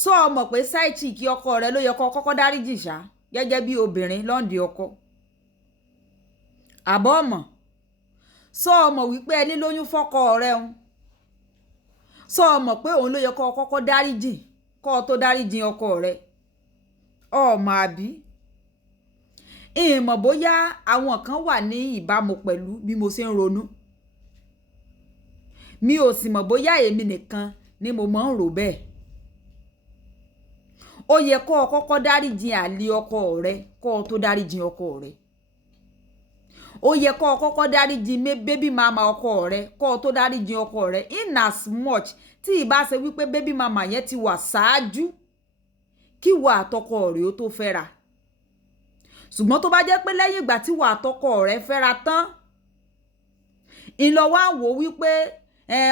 sọ ọmọ pé side chick ọkọ rẹ ló yẹ kó kọ́kọ́ dáríjì ṣá gẹ́gẹ́ bí obìnrin lọ́ǹdì ọkọ àbọ̀ ọmọ sọ ọmọ wípé ẹni lóyún fọ́kọ rẹ ń sọ ọmọ pé òun ló yẹ kó kọ́kọ́ dáríjì kó tó dáríjì ọkọ rẹ ọmọ àbí ìmọ̀ bóyá àwọn kan wà ní ìbámu pẹ̀lú bí mo ṣe ń ronú mi ò sì mọ̀ bóyá èmi nìkan ni mo máa ń rò bẹ́ẹ̀ ó yẹ kó o kọ́kọ́ dáríjì àlè ọkọ rẹ kó o tó dáríjì ọkọ rẹ ó yẹ kó o kọ́kọ́ dáríjì bébí mama ọkọ rẹ kó o tó dáríjì ọkọ rẹ in as much tí ìbá ṣe wípé bébí mama yẹn ti wà ṣáájú kí wà àtọkọ rẹ ó tó fẹ́ra ṣùgbọ́n tó bá jẹ́ pé lẹ́yìn ìgbà tí wà àtọkọ rẹ fẹ́ra tán ìlọ wá wò wípé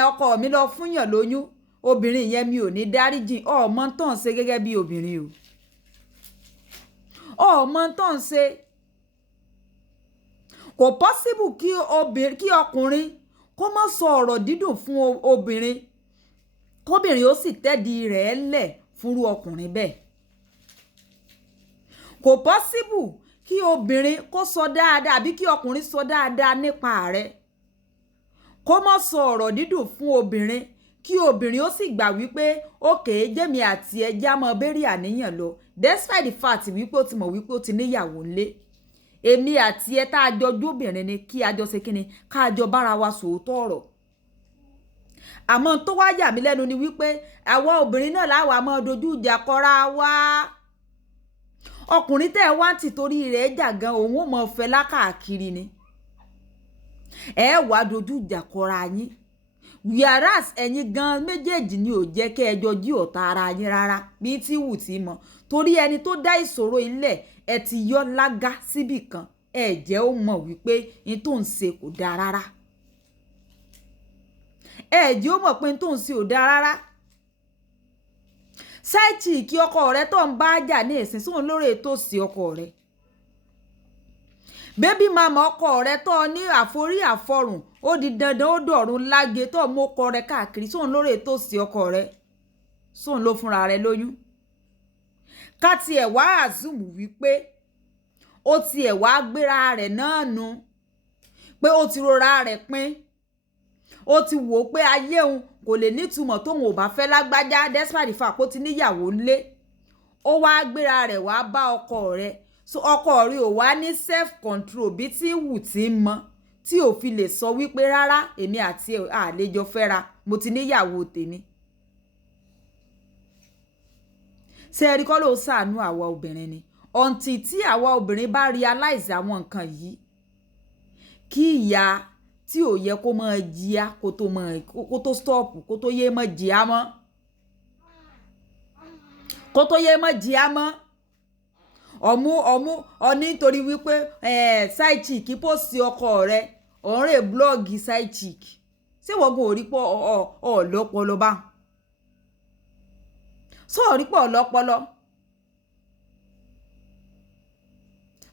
ọkọ mi lọ fúnyàn lóyún obìnrin yẹn mi ò ní dáríjì ọmọ tó ń ṣe gẹ́gẹ́ bí obìnrin o ọmọ tó ń ṣe kò possible kí ọkùnrin kó má sọ ọ̀rọ̀ dídùn fún obìnrin kóbìnrin ó sì tẹ́di rẹ̀ lẹ̀ fúnrú ọkùnrin bẹ́ẹ̀ kò possible kí obìnrin kó sọ dáadáa àbí kí ọkùnrin sọ dáadáa nípa rẹ̀ kó má sọ ọ̀rọ̀ dídùn fún obìnrin kí obìnrin ó sì gbà wípé òkè jẹ́mi àti ẹja mọ bẹ́rẹ̀ àníyàn lọ despite the fact wípé ó ti mọ̀ wípé ó ti níyàwó ńlé èmi àti ẹ tá a jọ jóbìnrin ni kí a jọ ṣe kíni ká a jọ bára wa sòótọ́ ọ̀rọ̀ àmọ́ tó wá yà mí lẹ́nu ni wípé àwa obìnrin náà láwa máa dojú ìjà kọra wa ọkùnrin tẹ́ ẹ wá ń tìtorí rẹ̀ jà gan òun ò mọ̀ fẹ́ lákàkiri ni ẹ wá dojú ìjà kọra yín whereas ẹ̀yin gan méjèèjì ni ò jẹ́ kẹ́ ẹ jọ jí ọ̀tá ara yín rárá bí tí wù tí mọ̀ torí ẹni tó dá ìṣòro ilẹ̀ ẹ ti yọ lágá síbì kan ẹ jẹ́ ó mọ̀ wípé ní tó ń ṣe kò dáa rárá ẹ jẹ́ ó mọ̀ pé ní tó ń ṣe ò dáa rárá side chick ọkọ rẹ tó ń bá jà ní ìsìn sóun lórí ètò sí ọkọ rẹ bébí mama ọkọ rẹ tó ní àforí àfọrùn ó di dandan ó dọ̀run láge tó mú ọkọ rẹ káàkiri sóun lórí ètò sí ọkọ rẹ sóun ló fúnra rẹ lóyún ká tiẹ̀ wá àzùmù wípé ó tiẹ̀ wá gbéra rẹ̀ náà nu pé ó ti rora rẹ̀ pín ó ti wò ó pé ayé òun kò lè nítumọ̀ tóun ò bá fẹ́ lágbájá despite the fact pé ó ti níyàwó ńlé ó wá gbéra rẹ̀ wá bá ọkọ rẹ̀ so ọkọ rẹ̀ ò wá ní self control bí tí wù tí ń mọ tí ò fi lè sọ wípé rárá èmi àti àlejò fẹ́ra mo ti níyàwó tèmi ṣe rí kọ́ ló ṣàánú àwa obìnrin ni ọ̀ǹtì tí àwa obìnrin bá realize àwọn nǹkan yìí kí ìyá tí ò yẹ kó máa jìyà kó tó stop kó tó yé máa jìyà mọ́ kó tó yé máa jìyà mọ́ ọ̀ní nítorí wípé side chick pósì ọkọ rẹ ọ̀rẹ́ blọ́ọ̀gì side chick ṣé wọ́n gan orí pọ̀ ọ̀lọ́pọlọ bá sọ́ọ̀rí pọ̀ ọ̀lọ́pọlọ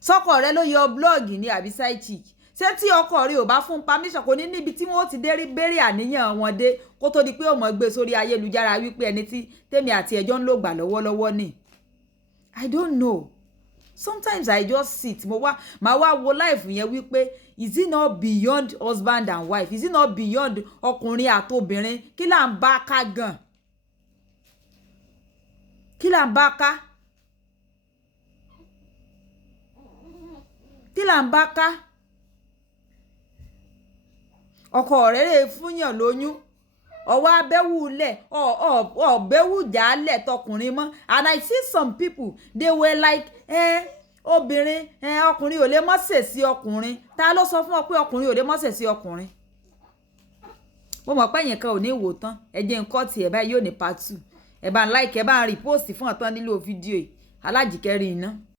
sọ́kọ rẹ ló yọ blọ́ọ̀gì ní àbí side chick ṣé tí ọkọ rẹ ò bá fún permission kò ní níbi tí wọ́n ti dérí bẹ́rẹ̀ àníyàn wọn dé kó tó di pé ó mọ̀ gbé sórí ayélujára wípé ẹni tí tèmi àti ẹjọ́ ń lò gbà lọ́wọ́lọ́wọ́ ni I don't know sometimes I just sit màá wá wo life yẹn wípé is it not beyond husband and wife is it not beyond ọkùnrin àtobìnrin kí là ń bá ká gan kí là ń bá ká kí là ń bá ká ọkọ rẹ̀ lè fúnyàn lóyún ọwọ́ abẹ́wù lẹ̀ ọ̀bẹ́wù jálẹ̀ tọkùnrin mọ́ and I see some people they were like obìnrin ọkùnrin ò lè mọ́sẹ̀ sí ọkùnrin ta ló sọ fún ọ pé ọkùnrin ò lè mọ́sẹ̀ sí ọkùnrin mo mọ̀ pé ẹ̀yìn kan ò ní wò tán ẹ̀jẹ̀ nǹkan tiẹ̀ báyìí yóò ní part 2 ẹ̀ bá ń like ẹ̀ bá ń repost fún ọ̀tán nílò fídíò yìí alájìkẹ́rin iná.